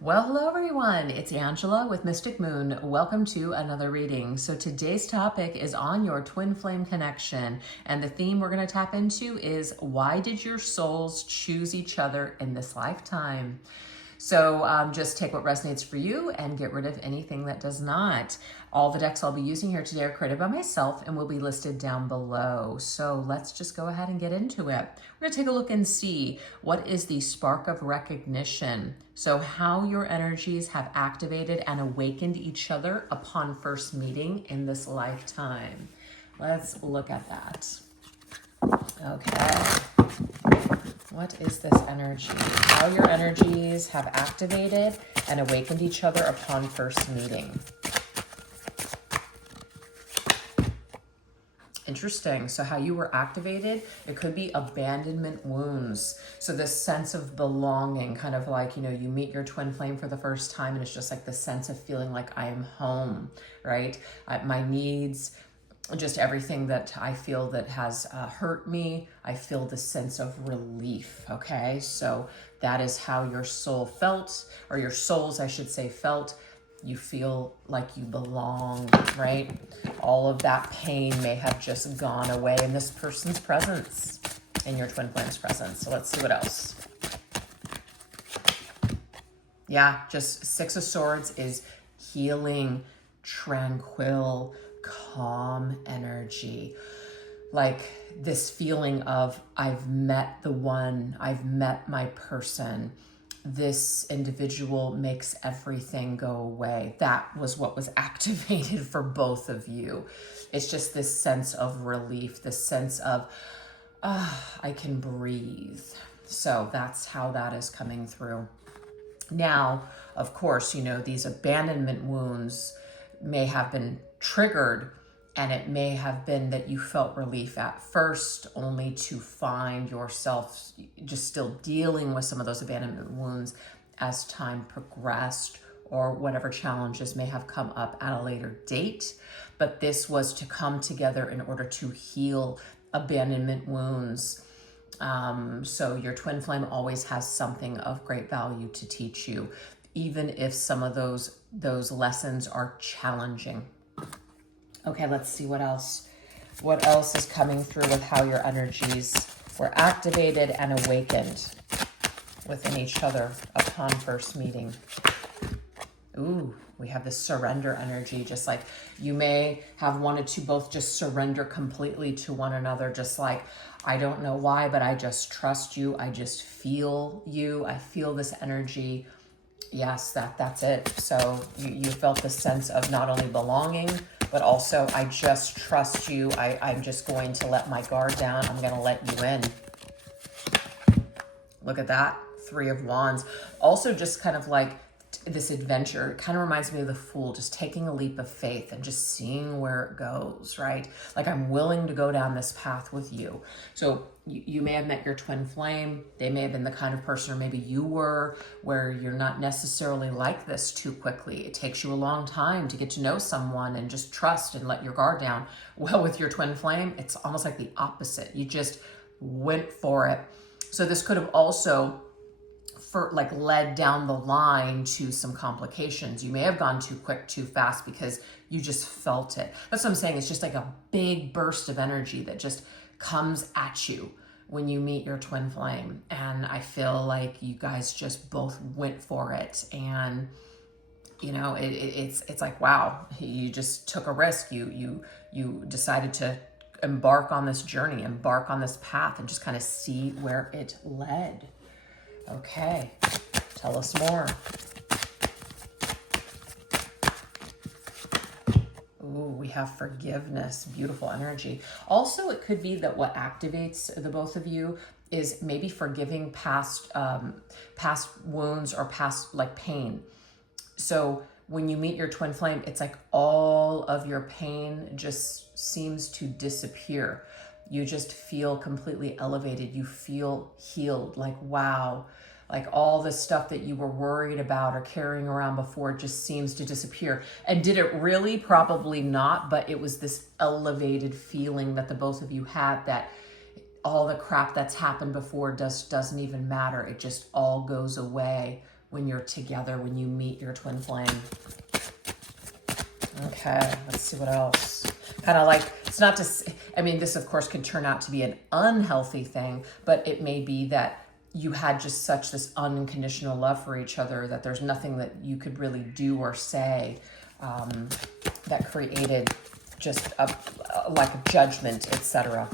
Well, hello everyone. It's Angela with Mystic Moon. Welcome to another reading. So today's topic is on your twin flame connection, and the theme we're going to tap into is why did your souls choose each other in this lifetime? So just take what resonates for you and get rid of anything that does not. All the decks I'll be using here today are created by myself and will be listed down below. So let's just go ahead and get into it. We're going to take a look and see what is the spark of recognition. So how your energies have activated and awakened each other upon first meeting in this lifetime. Let's look at that. Okay. What is this energy? How your energies have activated and awakened each other upon first meeting. Interesting. So how you were activated, it could be abandonment wounds. So this sense of belonging, kind of like, you meet your twin flame for the first time and it's just like the sense of feeling like I am home, right? My needs, just everything that I feel that has hurt me, I feel the sense of relief, okay? So that is how your soul felt, or your souls, I should say, felt. You feel like you belong, right? All of that pain may have just gone away in this person's presence, in your twin flame's presence. So let's see what else. Yeah, just Six of Swords is healing, tranquil, calm energy. Like this feeling of I've met the one, I've met my person. This individual makes everything go away. That was what was activated for both of you. It's just this sense of relief, this sense of, I can breathe. So that's how that is coming through. Now, of course, these abandonment wounds may have been triggered, and it may have been that you felt relief at first, only to find yourself just still dealing with some of those abandonment wounds as time progressed, or whatever challenges may have come up at a later date. But this was to come together in order to heal abandonment wounds. So your twin flame always has something of great value to teach you, even if some of those lessons are challenging. Okay, let's see what else. What else is coming through with how your energies were activated and awakened within each other upon first meeting. Ooh, we have this surrender energy, just like you may have wanted to both just surrender completely to one another, just like, I don't know why, but I just trust you. I just feel you. I feel this energy. Yes, that's it. So you felt the sense of not only belonging, but also I just trust you. I'm just going to let my guard down. I'm going to let you in. Look at that. Three of Wands. Also just kind of like this adventure. It kind of reminds me of the Fool, just taking a leap of faith and just seeing where it goes, right? Like I'm willing to go down this path with you. So you may have met your twin flame. They may have been the kind of person, or maybe you were, where you're not necessarily like this too quickly. It takes you a long time to get to know someone and just trust and let your guard down. Well, with your twin flame, it's almost like the opposite. You just went for it. So this could have also led down the line to some complications. You may have gone too quick, too fast, because you just felt it. That's what I'm saying. It's just like a big burst of energy that just comes at you when you meet your twin flame. And I feel like you guys just both went for it. And it's like, wow, you just took a risk. You decided to embark on this journey, embark on this path, and just kind of see where it led. Okay, tell us more. Ooh, we have forgiveness, beautiful energy. Also, it could be that what activates the both of you is maybe forgiving past wounds or past pain. So when you meet your twin flame, it's like all of your pain just seems to disappear. You just feel completely elevated. You feel healed, like, wow, like all the stuff that you were worried about or carrying around before just seems to disappear. And did it really? Probably not, but it was this elevated feeling that the both of you had, that all the crap that's happened before doesn't even matter. It just all goes away when you're together, when you meet your twin flame. Okay, let's see what else. Kind of like, it's not to, I mean, this of course could turn out to be an unhealthy thing, but it may be that you had just such this unconditional love for each other that there's nothing that you could really do or say that created just like a judgment, etc.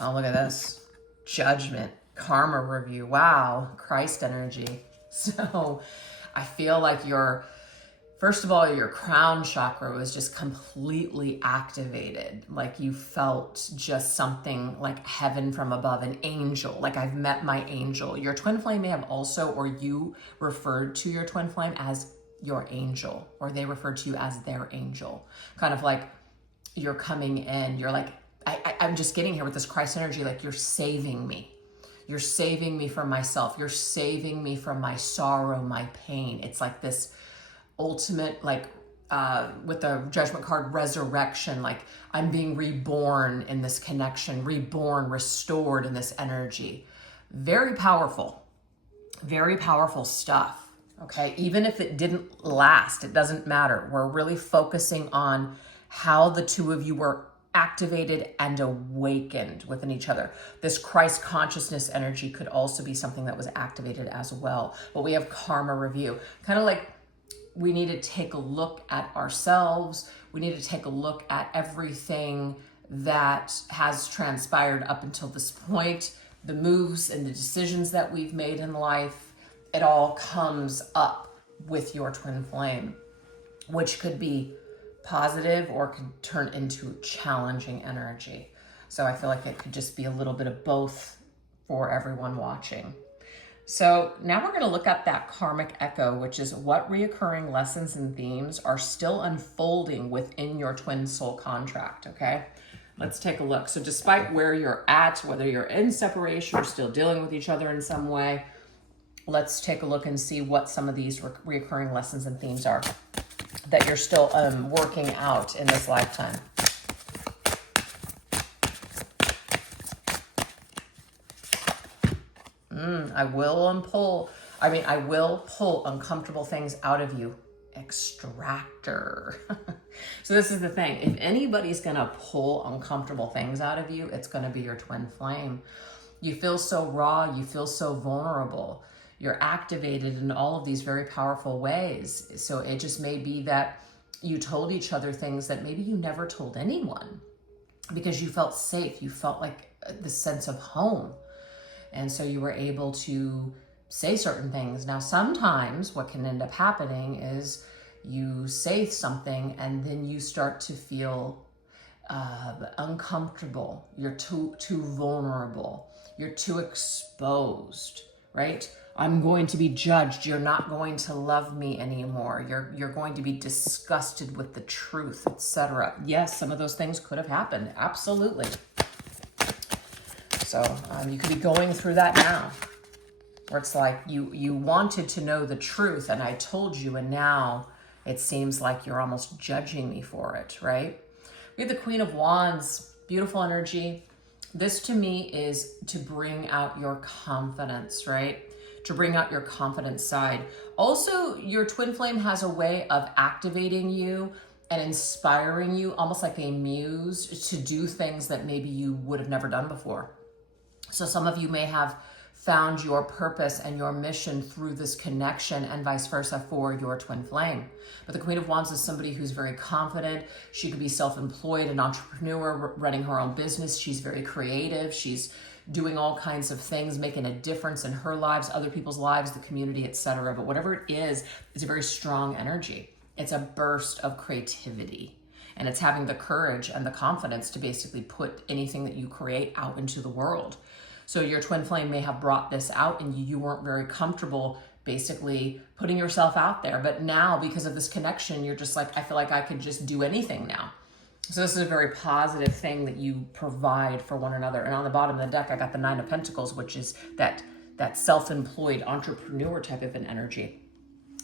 Oh, look at this. Judgment, karma review. Wow, Christ energy. So I feel like first of all, your crown chakra was just completely activated. Like you felt just something like heaven from above, an angel. Like I've met my angel. Your twin flame may have also, or you referred to your twin flame as your angel, or they referred to you as their angel. Kind of like you're coming in, you're like, I'm just getting here with this Christ energy, like you're saving me. You're saving me from myself. You're saving me from my sorrow, my pain. It's like this ultimate, like with the judgment card, resurrection, like I'm being reborn in this connection, reborn, restored in this energy. Very powerful stuff. Okay, even if it didn't last, it doesn't matter. We're really focusing on how the two of you were activated and awakened within each other. This Christ consciousness energy could also be something that was activated as well. But we have karma review, kind of like we need to take a look at ourselves. We need to take a look at everything that has transpired up until this point, the moves and the decisions that we've made in life. It all comes up with your twin flame, which could be positive or could turn into challenging energy. So I feel like it could just be a little bit of both for everyone watching. So now we're going to look at that karmic echo, which is what reoccurring lessons and themes are still unfolding within your twin soul contract, okay? Let's take a look. So despite where you're at, whether you're in separation or still dealing with each other in some way, let's take a look and see what some of these reoccurring lessons and themes are that you're still working out in this lifetime. I will pull uncomfortable things out of you. Extractor. So this is the thing. If anybody's going to pull uncomfortable things out of you, it's going to be your twin flame. You feel so raw. You feel so vulnerable. You're activated in all of these very powerful ways. So it just may be that you told each other things that maybe you never told anyone because you felt safe. You felt like the sense of home. And so you were able to say certain things. Now, sometimes what can end up happening is you say something and then you start to feel uncomfortable. You're too vulnerable. You're too exposed, right? I'm going to be judged. You're not going to love me anymore. You're going to be disgusted with the truth, etc. Yes, some of those things could have happened. Absolutely. So you could be going through that now, where it's like you wanted to know the truth and I told you, and now it seems like you're almost judging me for it, right? We have the Queen of Wands, beautiful energy. This to me is to bring out your confidence, right? To bring out your confident side. Also, your twin flame has a way of activating you and inspiring you, almost like a muse, to do things that maybe you would have never done before. So some of you may have found your purpose and your mission through this connection, and vice versa for your twin flame. But the Queen of Wands is somebody who's very confident. She could be self-employed, an entrepreneur running her own business. She's very creative. She's doing all kinds of things, making a difference in her lives, other people's lives, the community, etc. But whatever it is, it's a very strong energy. It's a burst of creativity. And it's having the courage and the confidence to basically put anything that you create out into the world. So your twin flame may have brought this out and you weren't very comfortable basically putting yourself out there. But now, because of this connection, you're just like, I feel like I could just do anything now. So this is a very positive thing that you provide for one another. And on the bottom of the deck, I got the Nine of Pentacles, which is that self-employed entrepreneur type of an energy.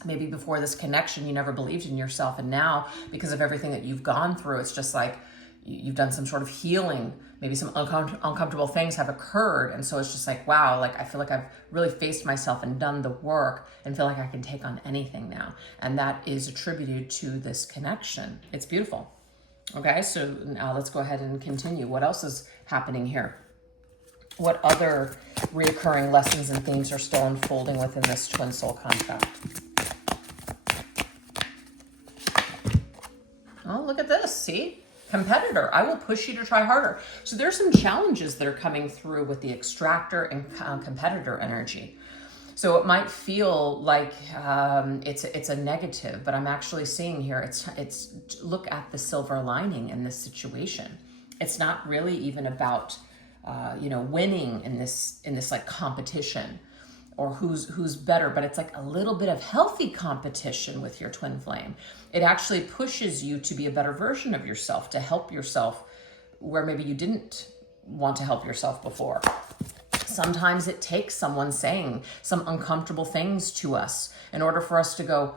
Maybe before this connection, you never believed in yourself. And now, because of everything that you've gone through, it's just like, you've done some sort of healing. Maybe some uncomfortable things have occurred. And so it's just like, wow, like I feel like I've really faced myself and done the work and feel like I can take on anything now. And that is attributed to this connection. It's beautiful. Okay, so now let's go ahead and continue. What else is happening here? What other reoccurring lessons and themes are still unfolding within this twin soul contract? Oh, look at this, see? Competitor, I will push you to try harder. So there's some challenges that are coming through with the extractor and competitor energy. So it might feel like it's a negative, but I'm actually seeing here, it's look at the silver lining in this situation. It's not really even about winning in this like competition or who's better, but it's like a little bit of healthy competition with your twin flame. It actually pushes you to be a better version of yourself, to help yourself where maybe you didn't want to help yourself before. Sometimes it takes someone saying some uncomfortable things to us in order for us to go,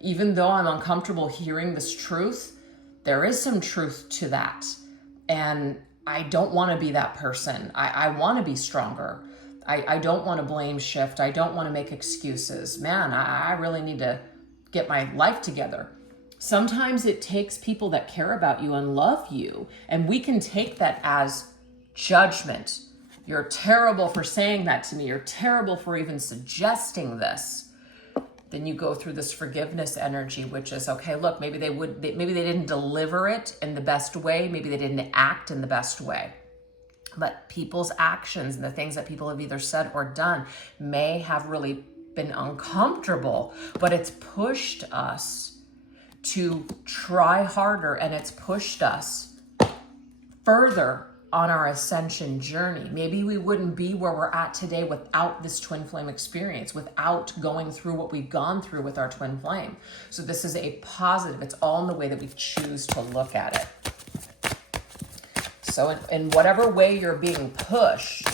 even though I'm uncomfortable hearing this truth, there is some truth to that. And I don't want to be that person. I want to be stronger. I don't want to blame shift. I don't want to make excuses. Man, I really need to get my life together. Sometimes it takes people that care about you and love you, and we can take that as judgment. You're terrible for saying that to me. You're terrible for even suggesting this. Then you go through this forgiveness energy, which is, okay, look, maybe they didn't deliver it in the best way. Maybe they didn't act in the best way. But people's actions and the things that people have either said or done may have really been uncomfortable, but it's pushed us to try harder, and it's pushed us further on our ascension journey. Maybe we wouldn't be where we're at today without this twin flame experience, without going through what we've gone through with our twin flame. So this is a positive. It's all in the way that we choose to look at it. So in whatever way you're being pushed,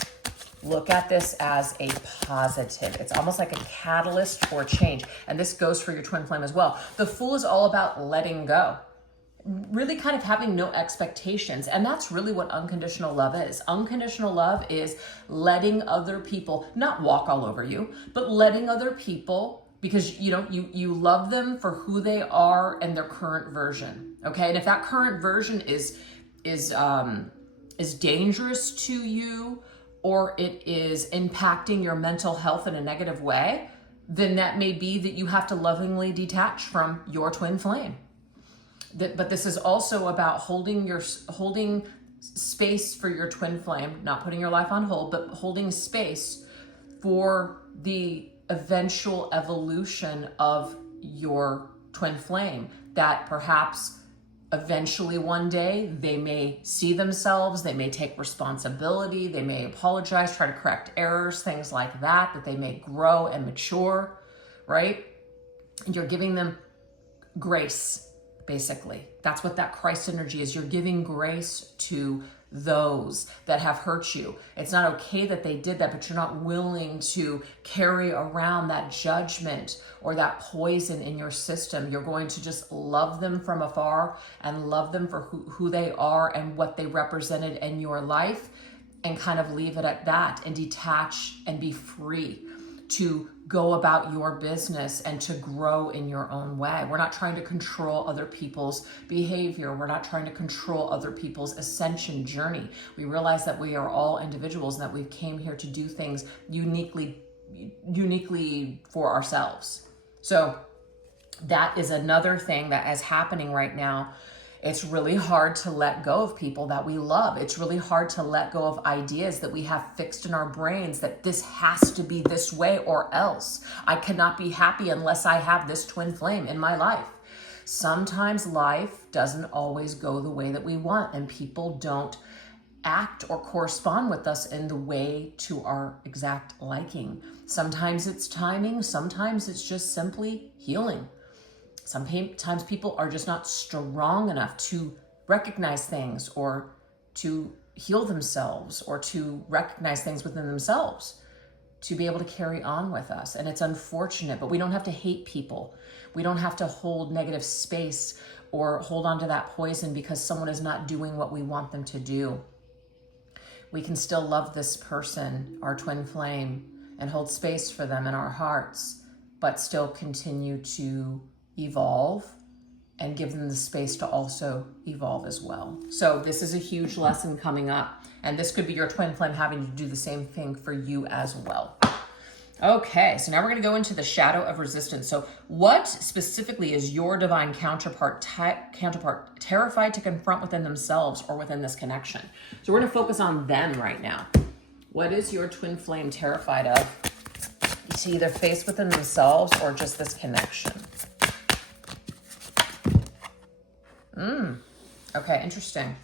look at this as a positive. It's almost like a catalyst for change. And this goes for your twin flame as well. The Fool is all about letting go. Really kind of having no expectations. And that's really what unconditional love is. Unconditional love is letting other people not walk all over you, but letting other people, because you love them for who they are and their current version. Okay. And if that current version is dangerous to you, or it is impacting your mental health in a negative way, then that may be that you have to lovingly detach from your twin flame. But this is also about holding space for your twin flame, not putting your life on hold, but holding space for the eventual evolution of your twin flame, that perhaps eventually one day they may see themselves, they may take responsibility, they may apologize, try to correct errors, things like that they may grow and mature, right? And you're giving them grace, basically. That's what that Christ energy is. You're giving grace to those that have hurt you. It's not okay that they did that, but you're not willing to carry around that judgment or that poison in your system. You're going to just love them from afar and love them for who they are and what they represented in your life, and kind of leave it at that and detach and be free to go about your business and to grow in your own way. We're not trying to control other people's behavior. We're not trying to control other people's ascension journey. We realize that we are all individuals and that we came here to do things uniquely for ourselves. So that is another thing that is happening right now. It's really hard to let go of people that we love. It's really hard to let go of ideas that we have fixed in our brains that this has to be this way or else. I cannot be happy unless I have this twin flame in my life. Sometimes life doesn't always go the way that we want, and people don't act or correspond with us in the way to our exact liking. Sometimes it's timing. Sometimes it's just simply healing. Sometimes people are just not strong enough to recognize things or to heal themselves or to recognize things within themselves to be able to carry on with us. And it's unfortunate, but we don't have to hate people. We don't have to hold negative space or hold on to that poison because someone is not doing what we want them to do. We can still love this person, our twin flame, and hold space for them in our hearts, but still continue to evolve and give them the space to also evolve as well. So this is a huge lesson coming up, and this could be your twin flame having to do the same thing for you as well. Okay, so now we're going to go into the shadow of resistance. So what specifically is your divine counterpart terrified to confront within themselves or within this connection? So we're going to focus on them right now. What is your twin flame terrified of to either face within themselves or just this connection? Okay, interesting.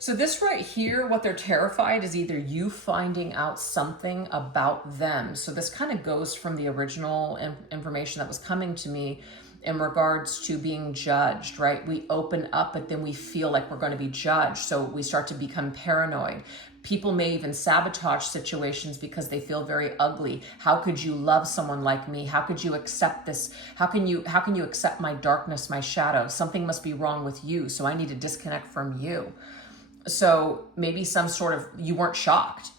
So this right here, what they're terrified is either you finding out something about them. So this kind of goes from the original information that was coming to me in regards to being judged, right? We open up, but then we feel like we're going to be judged. So we start to become paranoid. People may even sabotage situations because they feel very ugly. How could you love someone like me? How could you accept this? How can you accept my darkness, my shadow? Something must be wrong with you. So I need to disconnect from you. So maybe some sort of, you weren't shocked.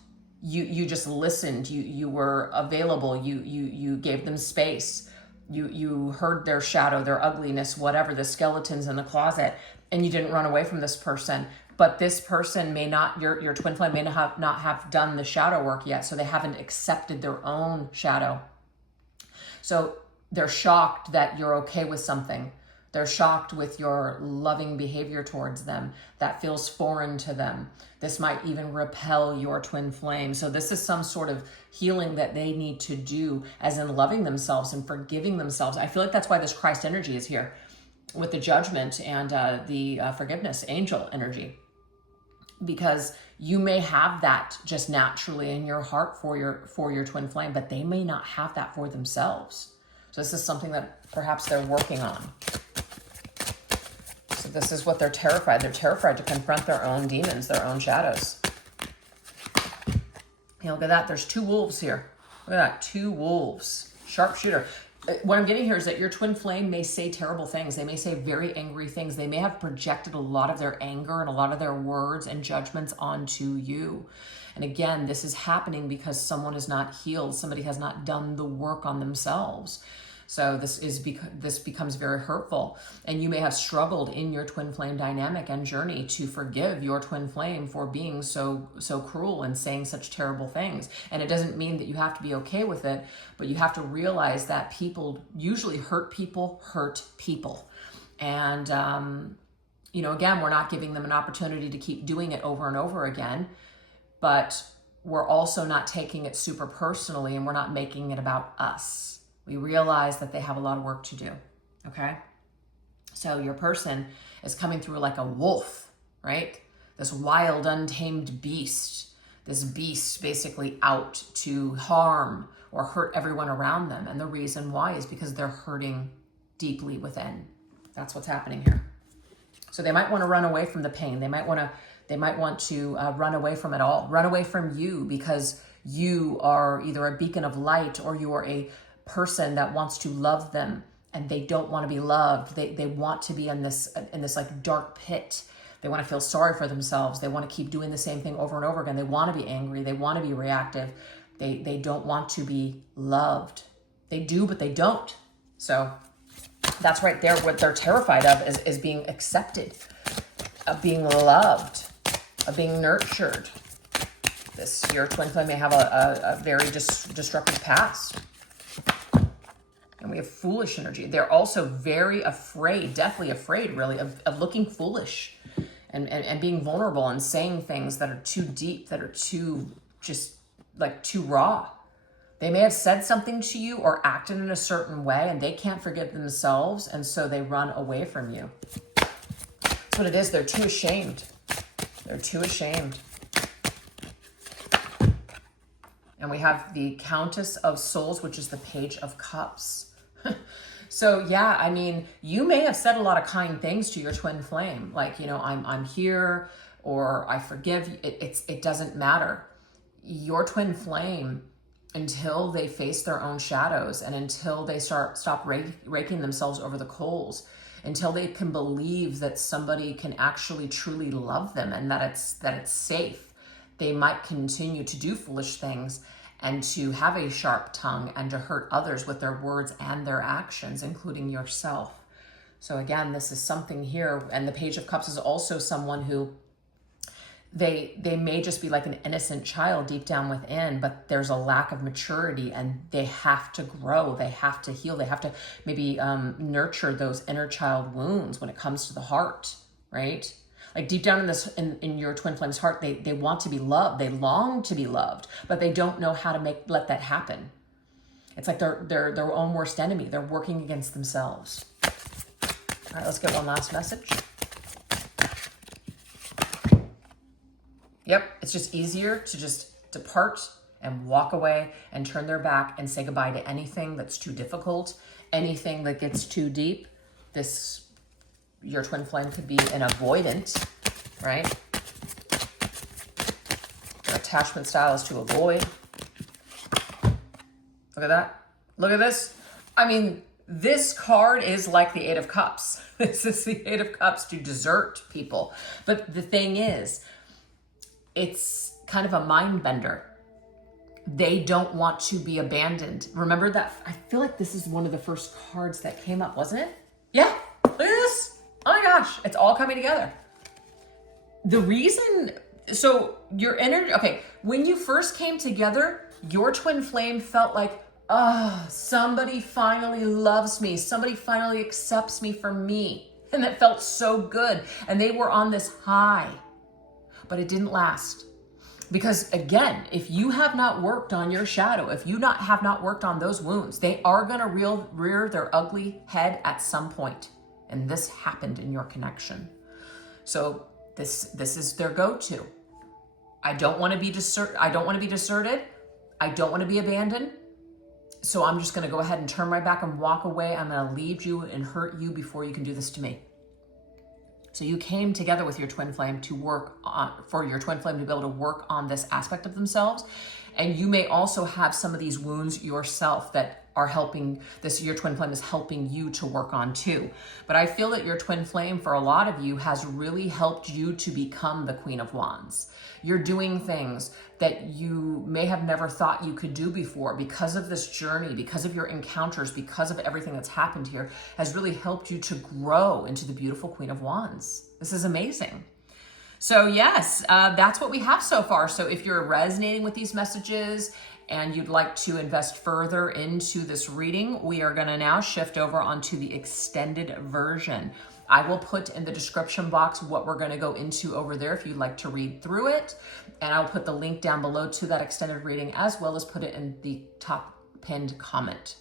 You just listened. You were available. You gave them space. You heard their shadow, their ugliness, whatever, the skeletons in the closet, and you didn't run away from this person. But this person may not, your twin flame may not have done the shadow work yet, so they haven't accepted their own shadow. So they're shocked that you're okay with something. They're shocked with your loving behavior towards them that feels foreign to them. This might even repel your twin flame. So this is some sort of healing that they need to do, as in loving themselves and forgiving themselves. I feel like that's why this Christ energy is here with the judgment and the forgiveness angel energy. Because you may have that just naturally in your heart for your twin flame, but they may not have that for themselves. So this is something that perhaps they're working on. So this is what they're terrified. They're terrified to confront their own demons, their own shadows. Hey, look at that. There's 2 wolves here. Look at that. 2 wolves. Sharpshooter. What I'm getting here is that your twin flame may say terrible things. They may say very angry things. They may have projected a lot of their anger and a lot of their words and judgments onto you. And again, this is happening because someone is not healed. Somebody has not done the work on themselves. So this becomes very hurtful. And you may have struggled in your twin flame dynamic and journey to forgive your twin flame for being so cruel and saying such terrible things. And it doesn't mean that you have to be okay with it, but you have to realize that people usually hurt people. And, again, we're not giving them an opportunity to keep doing it over and over again, but we're also not taking it super personally, and we're not making it about us. We realize that they have a lot of work to do, okay? So your person is coming through like a wolf, right? This wild, untamed beast. This beast basically out to harm or hurt everyone around them. And the reason why is because they're hurting deeply within. That's what's happening here. So they might want to run away from the pain. They might want to run away from it all. Run away from you because you are either a beacon of light or you are a person that wants to love them, and they don't want to be loved. They want to be in this like dark pit. They want to feel sorry for themselves. They want to keep doing the same thing over and over again. They want to be angry. They want to be reactive. They don't want to be loved. They do, but they don't. So that's right there. What they're terrified of is being accepted, of being loved, of being nurtured. Your twin flame may have a very destructive past. And we have foolish energy. They're also very afraid, deathly afraid, really, of looking foolish and being vulnerable and saying things that are too deep, that are too raw. They may have said something to you or acted in a certain way, and they can't forgive themselves, and so they run away from you. That's what it is. They're too ashamed. They're too ashamed. And we have the Countess of Swords, which is the Page of Cups. So yeah, I mean, you may have said a lot of kind things to your twin flame, like, I'm here, or I forgive you. It doesn't matter. Your twin flame, until they face their own shadows and until they stop raking themselves over the coals, until they can believe that somebody can actually truly love them and that it's safe, they might continue to do foolish things and to have a sharp tongue and to hurt others with their words and their actions, including yourself. So again, this is something here. And the Page of Cups is also someone who they may just be like an innocent child deep down within, but there's a lack of maturity and they have to grow, they have to heal, they have to maybe nurture those inner child wounds when it comes to the heart, right? Like deep down in your twin flame's heart, they want to be loved, they long to be loved, but they don't know how to let that happen. It's like they're their own worst enemy. They're working against themselves. All right, let's get one last message. Yep, it's just easier to just depart and walk away and turn their back and say goodbye to anything that's too difficult, anything that gets too deep. Your twin flame could be an avoidant, right? Your attachment style is to avoid. Look at that. Look at this. I mean, this card is like the Eight of Cups. This is the Eight of Cups to desert people. But the thing is, it's kind of a mind bender. They don't want to be abandoned. Remember that? I feel like this is one of the first cards that came up, wasn't it? Yeah, look at this. Oh my gosh, it's all coming together. The reason, so your energy, okay, when you first came together, your twin flame felt like, oh, somebody finally loves me. Somebody finally accepts me for me. And that felt so good. And they were on this high. But it didn't last. Because again, if you have not worked on your shadow, if you have not worked on those wounds, they are going to rear their ugly head at some point. And this happened in your connection. So this is their go-to. I don't want to be deserted. I don't want to be abandoned. So I'm just going to go ahead and turn my back and walk away. I'm going to leave you and hurt you before you can do this to me. So you came together with your twin flame to work on, for your twin flame to be able to work on this aspect of themselves. And you may also have some of these wounds yourself that are helping your twin flame is helping you to work on too. But I feel that your twin flame for a lot of you has really helped you to become the Queen of Wands. You're doing things that you may have never thought you could do before because of this journey, because of your encounters, because of everything that's happened here, has really helped you to grow into the beautiful Queen of Wands. This is amazing. So yes, that's what we have so far. So if you're resonating with these messages and you'd like to invest further into this reading, we are going to now shift over onto the extended version. I will put in the description box what we're going to go into over there if you'd like to read through it. And I'll put the link down below to that extended reading, as well as put it in the top pinned comment.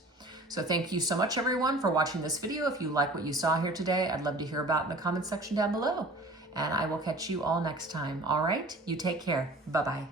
So thank you so much, everyone, for watching this video. If you like what you saw here today, I'd love to hear about it in the comment section down below. And I will catch you all next time. All right, you take care. Bye-bye.